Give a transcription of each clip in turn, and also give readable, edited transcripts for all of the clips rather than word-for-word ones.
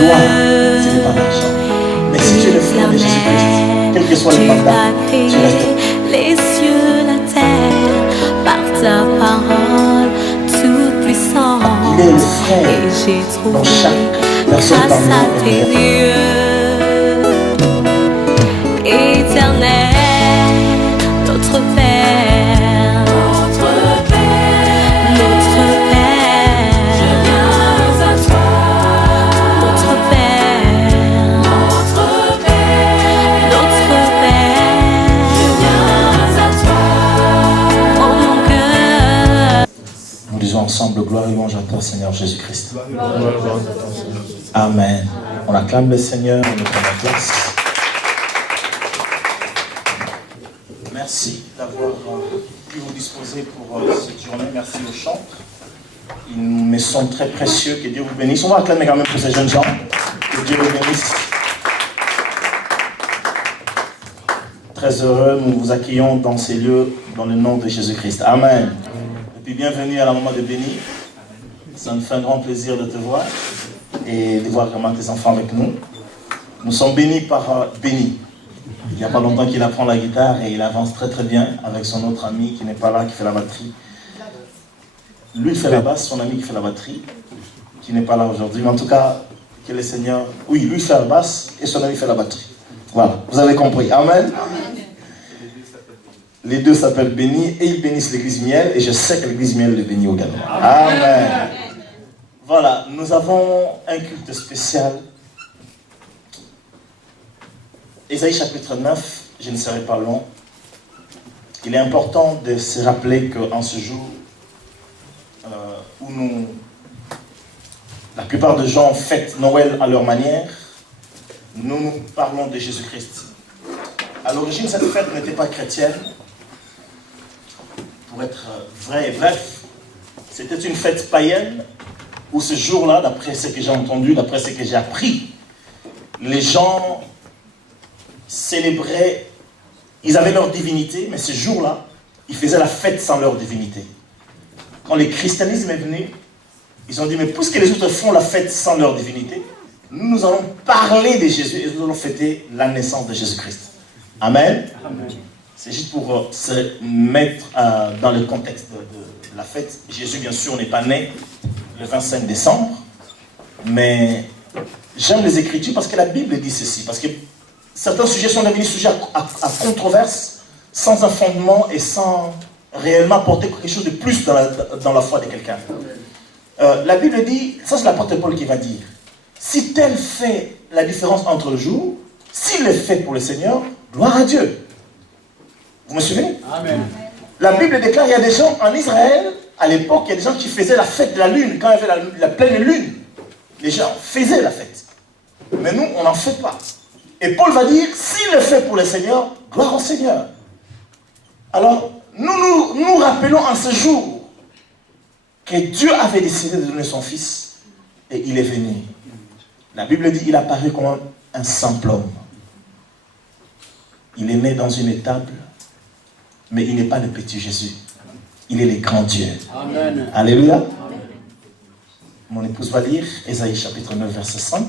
gloire, ce n'est pas l'argent. Mais si tu es le frère de Jésus-Christ, quel que soit le mandat, tu restes. Les cieux, la terre, par ta parole toute puissante. Il est le frère Et j'ai dans trouvé chaque personne grâce à parmi tes nous. yeux éternel, notre Père, notre Père, notre Père, je viens à toi, notre Père, notre Père, notre Père, je viens à toi, oh mon cœur. Nous disons ensemble gloire et louange à toi, Seigneur Jésus-Christ. Amen. On acclame le Seigneur, on nous prend la place. Merci d'avoir pu vous disposer pour cette journée. Merci aux chants. Ils me sont très précieux. Que Dieu vous bénisse. On va acclamer quand même pour ces jeunes gens. Que Dieu vous bénisse. Très heureux, nous vous accueillons dans ces lieux dans le nom de Jésus-Christ. Amen. Et puis bienvenue à la maman de Béni. Ça nous fait un grand plaisir de te voir et de voir vraiment tes enfants avec nous. Nous sommes bénis par Béni. Il n'y a pas longtemps qu'il apprend la guitare et il avance très très bien avec son autre ami qui n'est pas là, qui fait la batterie. Lui il fait la basse, son ami qui fait la batterie, qui n'est pas là aujourd'hui. Mais en tout cas, que le Seigneur... Oui, lui fait la basse et son ami fait la batterie. Voilà, vous avez compris. Amen. Les deux s'appellent Béni et ils bénissent l'église Miel et je sais que l'église Miel le bénit également. Amen. Voilà, nous avons un culte spécial. Ésaïe chapitre 9, je ne serai pas long. Il est important de se rappeler qu'en ce jour où la plupart des gens fêtent Noël à leur manière, nous parlons de Jésus-Christ. À l'origine, cette fête n'était pas chrétienne. Pour être vrai et bref, c'était une fête païenne où ce jour-là, d'après ce que j'ai entendu, d'après ce que j'ai appris, les gens célébraient, ils avaient leur divinité, mais ce jour-là, ils faisaient la fête sans leur divinité. Quand le christianisme est venu, ils ont dit, mais puisque les autres font la fête sans leur divinité, nous allons parler de Jésus et nous allons fêter la naissance de Jésus-Christ. Amen. Amen. C'est juste pour se mettre dans le contexte de la fête. Jésus, bien sûr, n'est pas né le 25 décembre, mais j'aime les Écritures parce que la Bible dit ceci, parce que certains sujets sont devenus sujets à controverse, sans un fondement et sans réellement apporter quelque chose de plus dans la foi de quelqu'un. La Bible dit, ça c'est l'apôtre Paul qui va dire, si tel fait la différence entre le jour, s'il est fait pour le Seigneur, gloire à Dieu. Vous me suivez? Amen. La Bible déclare, il y a des gens en Israël, à l'époque, il y a des gens qui faisaient la fête de la lune, quand il y avait la pleine lune. Les gens faisaient la fête. Mais nous, on n'en fait pas. Et Paul va dire, s'il est fait pour le Seigneur, gloire au Seigneur. Alors, nous rappelons en ce jour que Dieu avait décidé de donner son Fils et il est venu. La Bible dit, il apparaît comme un simple homme. Il est né dans une étable, mais il n'est pas le petit Jésus. Il est le grand Dieu. Amen. Alléluia. Amen. Mon épouse va lire Ésaïe chapitre 9, verset 5.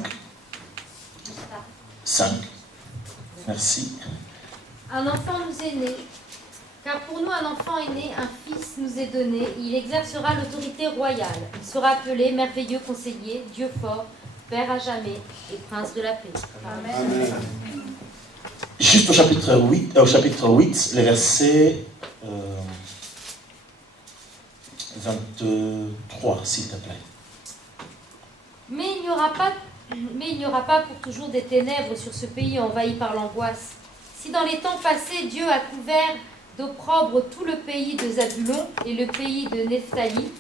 5. Merci. Un enfant nous est né, car pour nous un enfant est né, un fils nous est donné, il exercera l'autorité royale. Il sera appelé merveilleux conseiller, Dieu fort, Père à jamais et Prince de la paix. Amen. Amen. Juste au chapitre 8, le verset 23, s'il te plaît. Mais il n'y aura pas pour toujours des ténèbres sur ce pays envahi par l'angoisse. Si dans les temps passés, Dieu a couvert d'opprobre tout le pays de Zabulon et le pays de Nephtali,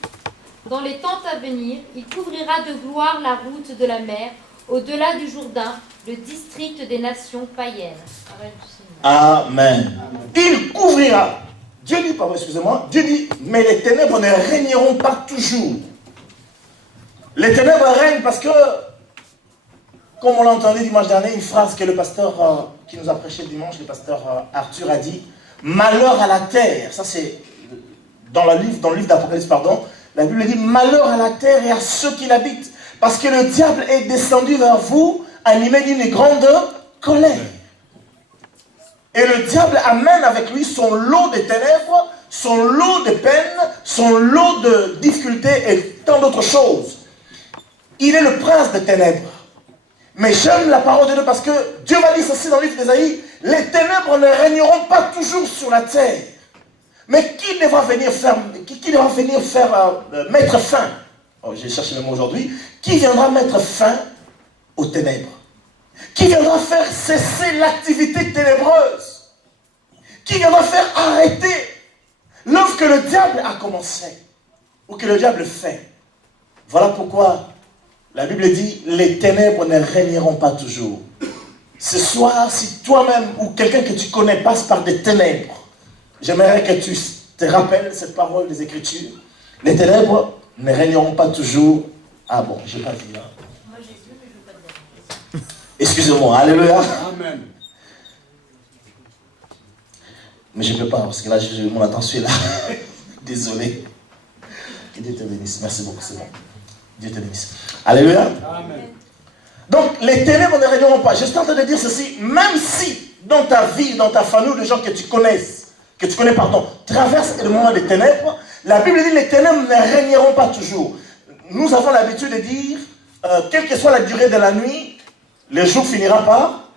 dans les temps à venir, il couvrira de gloire la route de la mer, au-delà du Jourdain, le district des nations païennes. Amen. Il couvrira. Dieu dit, pardon, excusez-moi, Dieu dit, mais les ténèbres ne régneront pas toujours. Les ténèbres règnent parce que, comme on l'a entendu dimanche dernier, une phrase que le pasteur qui nous a prêché dimanche, le pasteur Arthur a dit, malheur à la terre. Ça c'est dans le livre d'Apocalypse, pardon. La Bible dit, malheur à la terre et à ceux qui l'habitent, Parce que le diable est descendu vers vous, animé d'une grande colère. Et le diable amène avec lui son lot de ténèbres, son lot de peines, son lot de difficultés et tant d'autres choses. Il est le prince des ténèbres. Mais j'aime la parole de Dieu parce que Dieu va dire ceci dans le livre d'Ésaïe, les ténèbres ne régneront pas toujours sur la terre. Mais qui devra venir faire, mettre fin, j'ai cherché le mot aujourd'hui, qui viendra mettre fin aux ténèbres? Qui viendra faire cesser l'activité ténébreuse? Qui viendra faire arrêter l'œuvre que le diable a commencé ou que le diable fait? Voilà pourquoi la Bible dit, les ténèbres ne régneront pas toujours. Ce soir, si toi-même ou quelqu'un que tu connais passe par des ténèbres, j'aimerais que tu te rappelles cette parole des Écritures. Les ténèbres ne régneront pas toujours. Ah bon, j'ai pas dit là. Excusez-moi, alléluia. Amen. Mais je ne peux pas, parce que là, mon attention est là. Désolé. Que Dieu te bénisse. Merci beaucoup, c'est bon. Dieu te bénisse. Alléluia. Amen. Donc, les ténèbres ne régneront pas. Je suis en train de dire ceci, même si dans ta vie, dans ta famille, les gens que tu connais, traversent le moment des ténèbres, la Bible dit les ténèbres ne régneront pas toujours. Nous avons l'habitude de dire, quelle que soit la durée de la nuit, le jour finira par...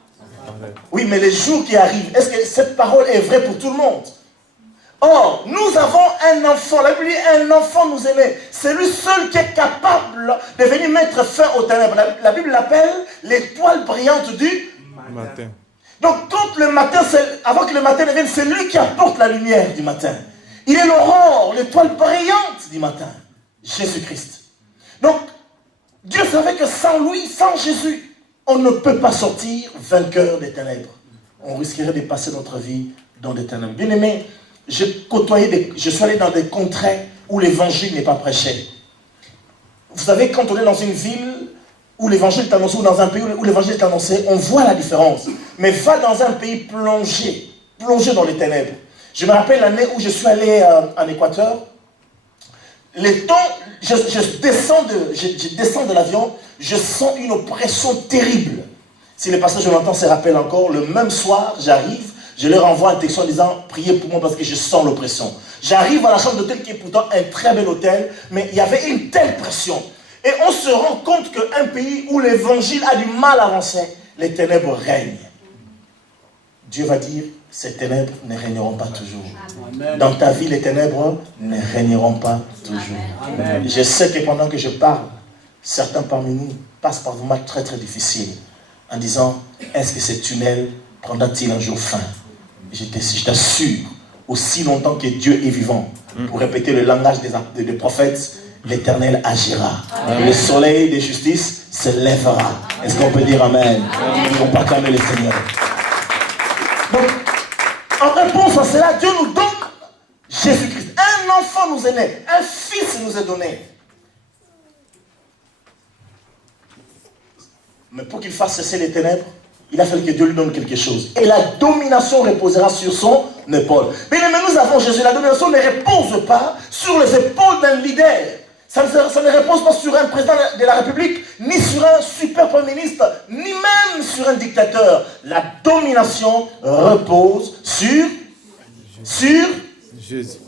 Oui, mais les jours qui arrivent, est-ce que cette parole est vraie pour tout le monde? Or, nous avons un enfant, la Bible dit un enfant nous est né. C'est lui seul qui est capable de venir mettre fin aux ténèbres. La Bible l'appelle l'étoile brillante du matin. Donc, quand le matin, avant que le matin ne vienne, c'est lui qui apporte la lumière du matin. Il est l'aurore, l'étoile brillante du matin. Jésus-Christ. Donc, Dieu savait que sans lui, sans Jésus, on ne peut pas sortir vainqueur des ténèbres. On risquerait de passer notre vie dans des ténèbres. Bien aimé, je suis allé dans des contrées où l'évangile n'est pas prêché. Vous savez, quand on est dans une ville où l'évangile est annoncé, ou dans un pays où l'évangile est annoncé, on voit la différence. Mais va dans un pays plongé dans les ténèbres. Je me rappelle l'année où je suis allé en Équateur. Les temps, je descends de l'avion, je sens une oppression terrible. Si les pasteurs, je l'entends, se rappellent encore, le même soir, j'arrive, je leur envoie un texte en disant, priez pour moi parce que je sens l'oppression. J'arrive à la chambre d'hôtel qui est pourtant un très bel hôtel, mais il y avait une telle pression. Et on se rend compte qu'un pays où l'évangile a du mal à avancer, les ténèbres règnent. Dieu va dire, ces ténèbres ne régneront pas toujours. Amen. Dans ta vie, les ténèbres ne régneront pas toujours. Amen. Je sais que pendant que je parle, certains parmi nous passent par des moments très très difficiles en disant, est-ce que ce tunnel prendra-t-il un jour fin? Je t'assure, aussi longtemps que Dieu est vivant, pour répéter le langage des prophètes, l'Éternel agira. Amen. Le soleil de justice se lèvera. Est-ce qu'on peut dire Amen? Ils vont pas calmer le Seigneur. Donc, en réponse à cela, Dieu nous donne Jésus-Christ. Un enfant nous est né, un fils nous est donné. Mais pour qu'il fasse cesser les ténèbres, il a fallu que Dieu lui donne quelque chose. Et la domination reposera sur son épaule. Mais nous avons Jésus. La domination ne repose pas sur les épaules d'un leader. Ça ne repose pas sur un président de la République, ni sur un super premier ministre, ni même sur un dictateur. La domination repose sur Jésus.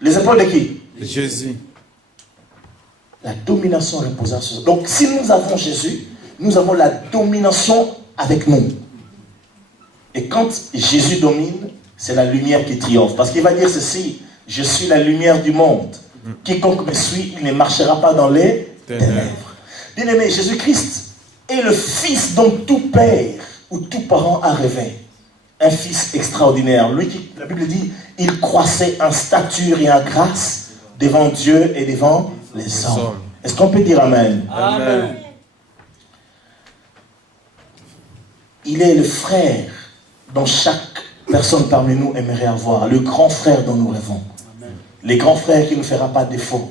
Les épaules de qui? Jésus. La domination reposera sur... Donc si nous avons Jésus, nous avons la domination avec nous. Et quand Jésus domine, c'est la lumière qui triomphe. Parce qu'il va dire ceci, je suis la lumière du monde. Quiconque me suit, il ne marchera pas dans les ténèbres. Bien-aimé, Jésus-Christ est le fils dont tout père ou tout parent a rêvé. Un fils extraordinaire. Lui qui, la Bible dit, il croissait en stature et en grâce devant Dieu et devant les hommes. Est-ce qu'on peut dire Amen? Amen. Il est le frère dont chaque personne parmi nous aimerait avoir. Le grand frère dont nous rêvons. Les grands frères qui ne fera pas défaut,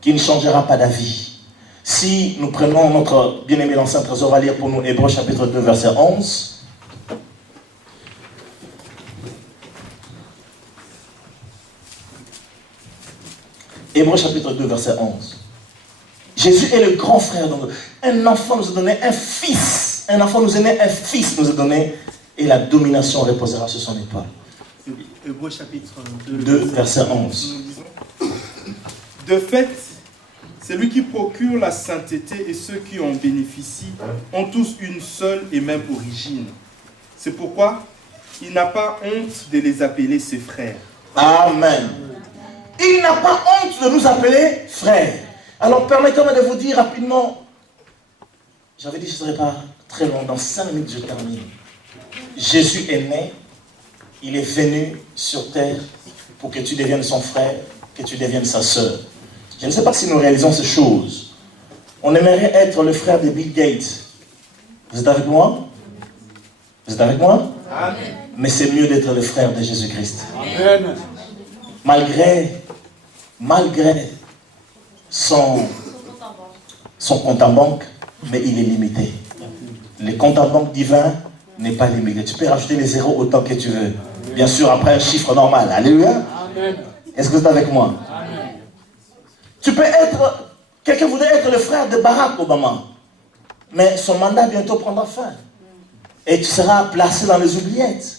qui ne changera pas d'avis. Si nous prenons notre bien-aimé l'ancien trésor, on va lire pour nous Hébreux chapitre 2 verset 11. Hébreux chapitre 2 verset 11. Jésus est le grand frère. Donc, un enfant nous a donné un fils. Un enfant nous est né, un fils nous a donné. Et la domination reposera sur son épaule. Hébreux chapitre 2, verset 11. De fait, celui qui procure la sainteté et ceux qui en bénéficient ont tous une seule et même origine. C'est pourquoi il n'a pas honte de les appeler ses frères. Amen. Il n'a pas honte de nous appeler frères. Alors permettez-moi de vous dire rapidement, j'avais dit que je ne serais pas très long, dans 5 minutes je termine. Jésus est né, il est venu sur terre pour que tu deviennes son frère, que tu deviennes sa sœur. Je ne sais pas si nous réalisons ces choses. On aimerait être le frère de Bill Gates. Vous êtes avec moi? Vous êtes avec moi? Amen. Mais c'est mieux d'être le frère de Jésus-Christ. Amen. Malgré son compte en banque, mais il est limité. Le compte en banque divin n'est pas limité. Tu peux rajouter les zéros autant que tu veux. Bien sûr, après un chiffre normal. Alléluia. Est-ce que vous êtes avec moi? Amen. Tu peux être... Quelqu'un voudrait être le frère de Barack Obama. Mais son mandat bientôt prendra fin. Et tu seras placé dans les oubliettes.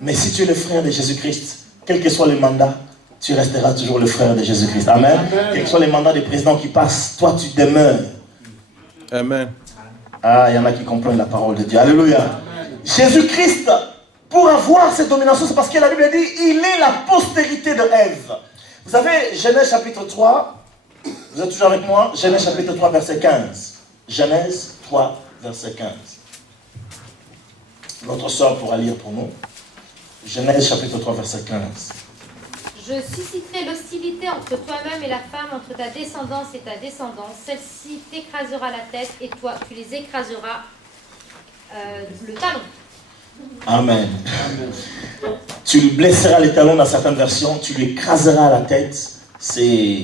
Mais si tu es le frère de Jésus-Christ, quel que soit le mandat, tu resteras toujours le frère de Jésus-Christ. Amen. Quels que soient les mandats des présidents qui passent, toi tu demeures. Amen. Ah, il y en a qui comprennent la parole de Dieu. Alléluia. Jésus-Christ, pour avoir cette domination, c'est parce que la Bible dit, il est la postérité de Ève. Vous savez, Genèse chapitre 3, vous êtes toujours avec moi? Genèse chapitre 3, verset 15. Genèse 3, verset 15. Notre soeur pourra lire pour nous. Genèse chapitre 3, verset 15. Je susciterai l'hostilité entre toi-même et la femme, entre ta descendance et ta descendance. Celle-ci t'écrasera la tête et toi, tu les écraseras le talon. Amen. Tu lui blesseras les talons dans certaines versions, tu lui écraseras la tête. C'est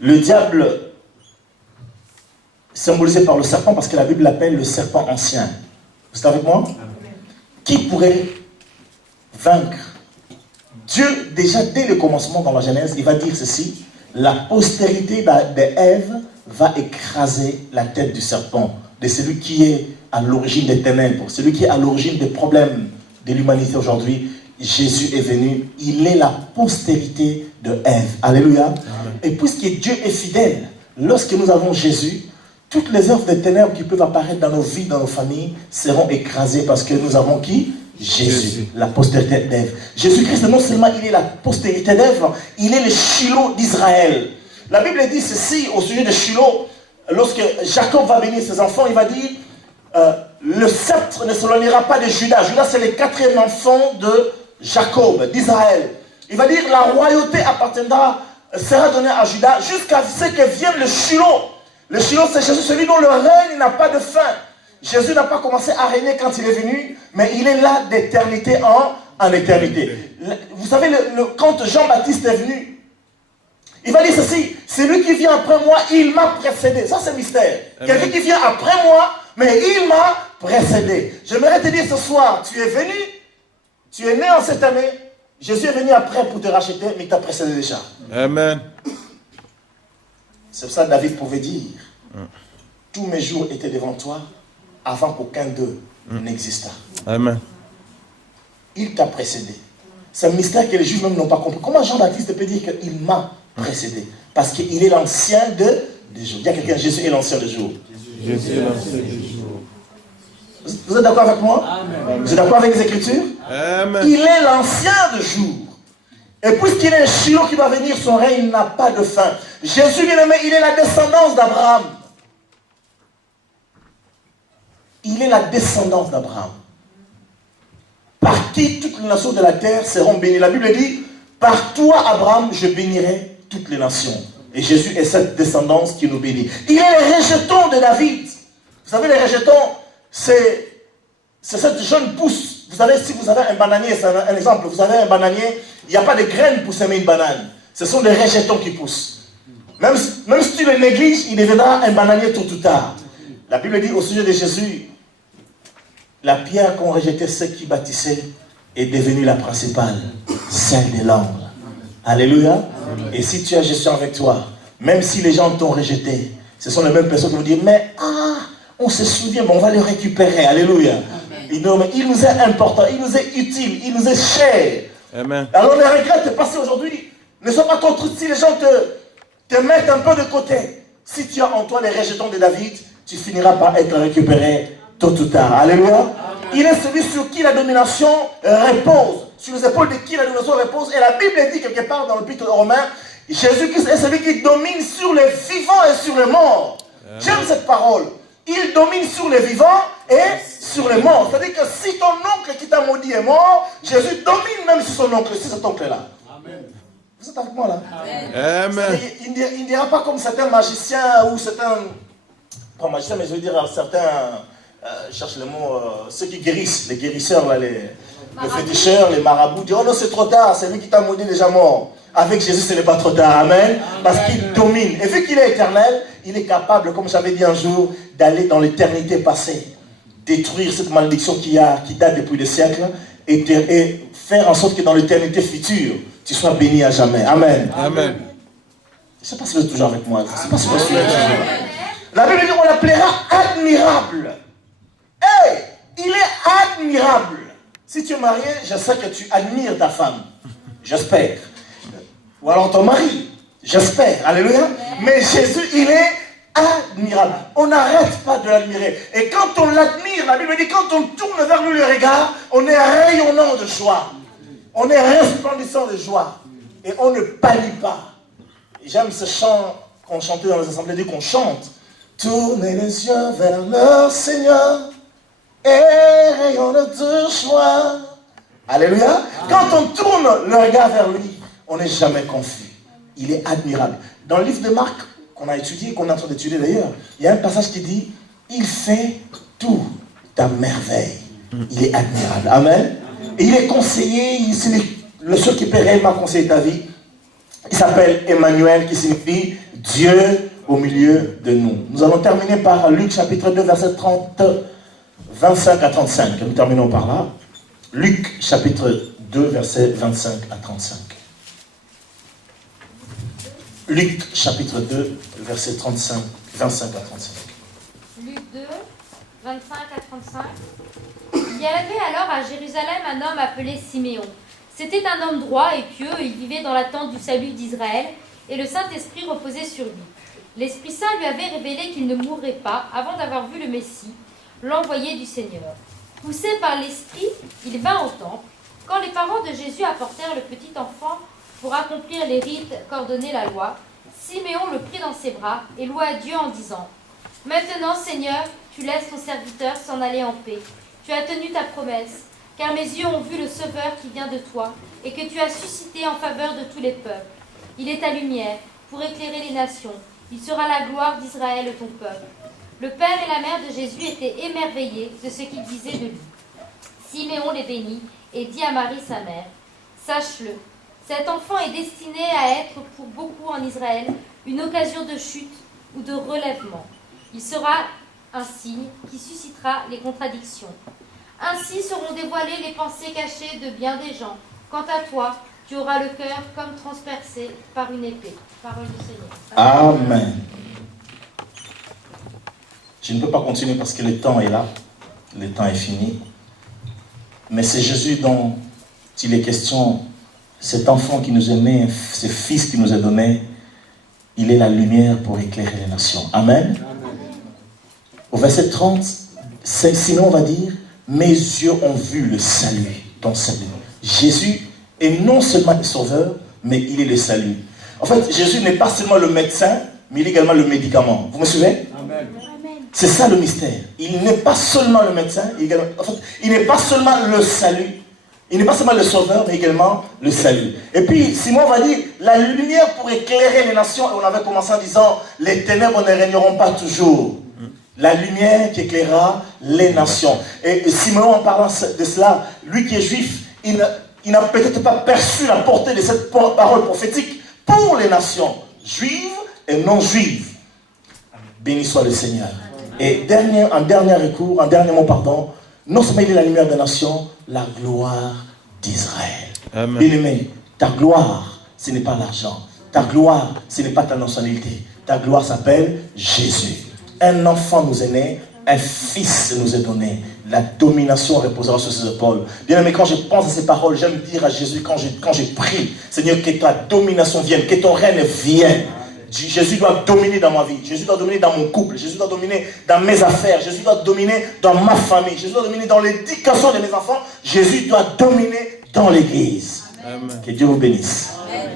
le diable symbolisé par le serpent parce que la Bible l'appelle le serpent ancien. Vous êtes avec moi? Qui pourrait vaincre? Dieu, déjà dès le commencement dans la Genèse, il va dire ceci: la postérité d'Ève va écraser la tête du serpent, de celui qui est à l'origine des ténèbres, celui qui est à l'origine des problèmes de l'humanité aujourd'hui. Jésus est venu, il est la postérité de Ève. Alléluia. Amen. Et puisque Dieu est fidèle, lorsque nous avons Jésus, toutes les œuvres des ténèbres qui peuvent apparaître dans nos vies, dans nos familles, seront écrasées parce que nous avons qui? Jésus, la postérité d'Ève. Jésus-Christ, non seulement il est la postérité d'Ève, il est le Shiloh d'Israël. La Bible dit ceci au sujet de Shiloh. Lorsque Jacob va bénir ses enfants, il va dire le sceptre ne s'éloignera pas de Judas. Judas, c'est le 4e enfant de Jacob, d'Israël. Il va dire la royauté sera donnée à Judas jusqu'à ce que vienne le Shiloh. Le Shiloh, c'est Jésus, celui dont le règne n'a pas de fin. Jésus n'a pas commencé à régner quand il est venu, mais il est là d'éternité en éternité. Vous savez, quand Jean-Baptiste est venu, il va dire ceci: celui qui vient après moi, il m'a précédé. Ça, c'est mystère. Quelqu'un qui vient après moi, mais il m'a précédé. J'aimerais te dire ce soir, tu es venu, tu es né en cette année, Jésus est venu après pour te racheter, mais il t'a précédé déjà. Amen. C'est pour ça que David pouvait dire, tous mes jours étaient devant toi, avant qu'aucun d'eux n'existât. Amen. Il t'a précédé. C'est un mystère que les Juifs même n'ont pas compris. Comment Jean-Baptiste peut dire qu'il m'a précédé? Parce qu'il est l'ancien des jours. Il y a quelqu'un, Jésus est l'ancien des jours. Jésus est l'ancien des jours. Vous êtes d'accord avec moi? Amen. Vous êtes d'accord avec les Écritures? Amen. Il est l'ancien des jours. Et puisqu'il est un Shiloh qui va venir, son règne n'a pas de fin. Jésus, bien-aimé, il est la descendance d'Abraham. Il est la descendance d'Abraham. Par qui toutes les nations de la terre seront bénies. La Bible dit, par toi, Abraham, je bénirai toutes les nations. Et Jésus est cette descendance qui nous bénit. Il est le rejeton de David. Vous savez, les rejetons, c'est cette jeune pousse. Vous savez, si vous avez un bananier, c'est un exemple. Vous avez un bananier, il n'y a pas de graines pour semer une banane. Ce sont des rejetons qui poussent. Même si tu le négliges, il deviendra un bananier tôt ou tard. La Bible dit au sujet de Jésus, la pierre qu'ont rejeté ceux qui bâtissaient est devenue la principale, celle de l'angle. Alléluia. Et si tu as Jésus avec toi, même si les gens t'ont rejeté, Ce sont les mêmes personnes qui vont dire, mais on se souvient, mais on va le récupérer. Alléluia. Il nous est important, il nous est utile, il nous est cher. Amen. Alors les regrets de passer aujourd'hui ne sont pas ton truc. Si les gens te mettent un peu de côté, si tu as en toi les rejetons de David, tu finiras par être récupéré tôt ou tard. Alléluia. Il est celui sur qui la domination repose. Sur les épaules de qui la domination repose. Et la Bible dit quelque part dans l'Épître aux Romains, Jésus-Christ est celui qui domine sur les vivants et sur les morts. J'aime cette parole. Il domine sur les vivants et sur les morts. C'est-à-dire que si ton oncle qui t'a maudit est mort, Jésus domine même sur son oncle, si cet oncle-là. Amen. Vous êtes avec moi là? Amen. Il ne dira pas comme certains magiciens ou certains... Pas magiciens, mais je veux dire certains... je cherche le mot... ceux qui guérissent, les guérisseurs, là, les féticheurs, les marabouts, disent, oh non, c'est trop tard, c'est lui qui t'a maudit déjà mort. Avec Jésus, ce n'est pas trop tard. Amen. Parce qu'il domine. Et vu qu'il est éternel, il est capable, comme j'avais dit un jour, d'aller dans l'éternité passée, détruire cette malédiction qui date depuis des siècles et faire en sorte que dans l'éternité future, tu sois béni à jamais. Amen. Amen. Je ne sais pas si vous êtes toujours avec moi. Je ne sais pas si vous êtes toujours. La Bible dit qu'on l'appellera admirable. Hey, il est admirable. Si tu es marié, je sais que tu admires ta femme. J'espère. Ou alors ton mari, j'espère, alléluia. Mais Jésus, il est admirable. On n'arrête pas de l'admirer. Et quand on l'admire, la Bible dit, quand on tourne vers lui le regard, on est rayonnant de joie. On est resplendissant de joie. Et on ne pâlit pas. J'aime ce chant qu'on chantait dans les assemblées, dit qu'on chante. Tournez les yeux vers le Seigneur et rayonne de joie. Alléluia. Quand on tourne le regard vers lui, on n'est jamais confus. Il est admirable. Dans le livre de Marc, qu'on a étudié, qu'on est en train d'étudier d'ailleurs, il y a un passage qui dit, il fait tout à merveille. Il est admirable. Amen. Et il est conseillé, c'est le seul qui peut réellement conseiller ta vie. Il s'appelle Emmanuel, qui signifie Dieu au milieu de nous. Nous allons terminer par Luc chapitre 2, verset 25 à 35. Nous terminons par là. Luc chapitre 2, verset 25 à 35. Luc chapitre 2, verset 25 à 35. Luc 2, 25 à 35. Il y avait alors à Jérusalem un homme appelé Siméon. C'était un homme droit et pieux, il vivait dans l'attente du salut d'Israël, et le Saint-Esprit reposait sur lui. L'Esprit Saint lui avait révélé qu'il ne mourrait pas avant d'avoir vu le Messie, l'envoyé du Seigneur. Poussé par l'Esprit, il vint au temple. Quand les parents de Jésus apportèrent le petit enfant pour accomplir les rites qu'ordonnait la loi, Siméon le prit dans ses bras et loua Dieu en disant : « Maintenant, Seigneur, tu laisses ton serviteur s'en aller en paix. Tu as tenu ta promesse, car mes yeux ont vu le Sauveur qui vient de toi et que tu as suscité en faveur de tous les peuples. Il est ta lumière pour éclairer les nations. Il sera la gloire d'Israël, ton peuple. » Le père et la mère de Jésus étaient émerveillés de ce qu'il disait de lui. Siméon les bénit et dit à Marie sa mère : « Sache-le, cet enfant est destiné à être pour beaucoup en Israël une occasion de chute ou de relèvement. Il sera un signe qui suscitera les contradictions. Ainsi seront dévoilées les pensées cachées de bien des gens. Quant à toi, tu auras le cœur comme transpercé par une épée. » Parole du Seigneur. Amen. Je ne peux pas continuer parce que le temps est là. Le temps est fini. Mais c'est Jésus dont il est question. Cet enfant qui nous est né, ce fils qui nous est donné, il est la lumière pour éclairer les nations. Amen. Au verset 30, sinon on va dire, mes yeux ont vu le salut, ton salut. Jésus est non seulement le sauveur, mais il est le salut. En fait, Jésus n'est pas seulement le médecin, mais il est également le médicament. Vous me suivez? Amen. C'est ça le mystère. Il n'est pas seulement le médecin, il n'est pas seulement le salut, il n'est pas seulement le sauveur, mais également le salut. Et puis, Simon va dire, la lumière pour éclairer les nations, et on avait commencé en disant, les ténèbres ne régneront pas toujours. La lumière qui éclairera les nations. Et Simon, en parlant de cela, lui qui est juif, il n'a peut-être pas perçu la portée de cette parole prophétique pour les nations, juives et non juives. Béni soit le Seigneur. Et en dernier recours, en dernier mot, pardon, non seulement il est la lumière des nations, la gloire d'Israël. Bien-aimé, ta gloire, ce n'est pas l'argent. Ta gloire, ce n'est pas ta nationalité. Ta gloire s'appelle Jésus. Un enfant nous est né, un fils nous est donné. La domination reposera sur ses épaules. Bien aimé, quand je pense à ces paroles, j'aime dire à Jésus, quand je prie, Seigneur, que ta domination vienne, que ton règne vienne. Jésus doit dominer dans ma vie. Jésus doit dominer dans mon couple. Jésus doit dominer dans mes affaires. Jésus doit dominer dans ma famille. Jésus doit dominer dans l'éducation de mes enfants. Jésus doit dominer dans l'église. Amen. Que Dieu vous bénisse. Amen.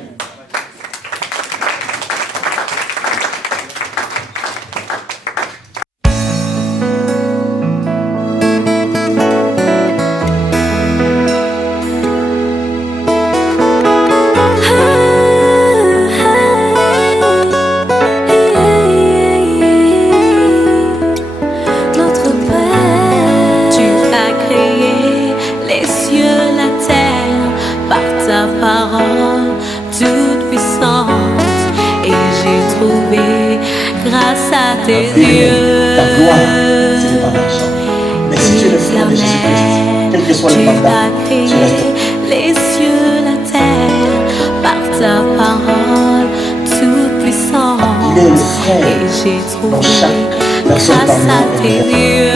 Notre Père, tu as créé les cieux, la terre, par ta parole toute puissante. Et j'ai trouvé grâce à tes yeux. Ta gloire, ce n'est pas l'argent. Mais si tu es le frère de Jésus-Christ, quel que soit le Tu mandat, as créé tu restes. les cieux, la terre, par ta parole toute puissante. Il est le frère Et j'ai dont trouvé chaque personne grâce parmi à nous tes est yeux.